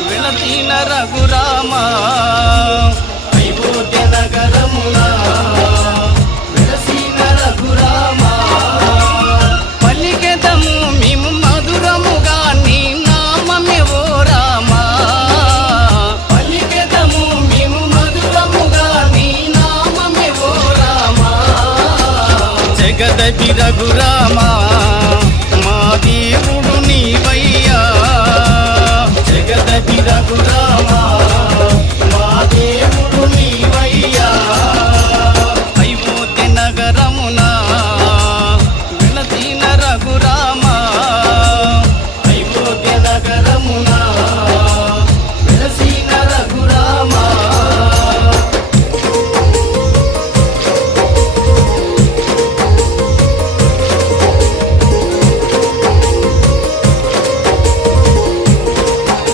విలసిన రఘురామా అయోధ్య నగరమునా విలసిన రఘురామా పలికెదము మేము మధురముగా నీ నామమే ఓ రామా పలికెదము మేము మధురముగా నీ నామమే ఓ రామా జగదపి రఘురామా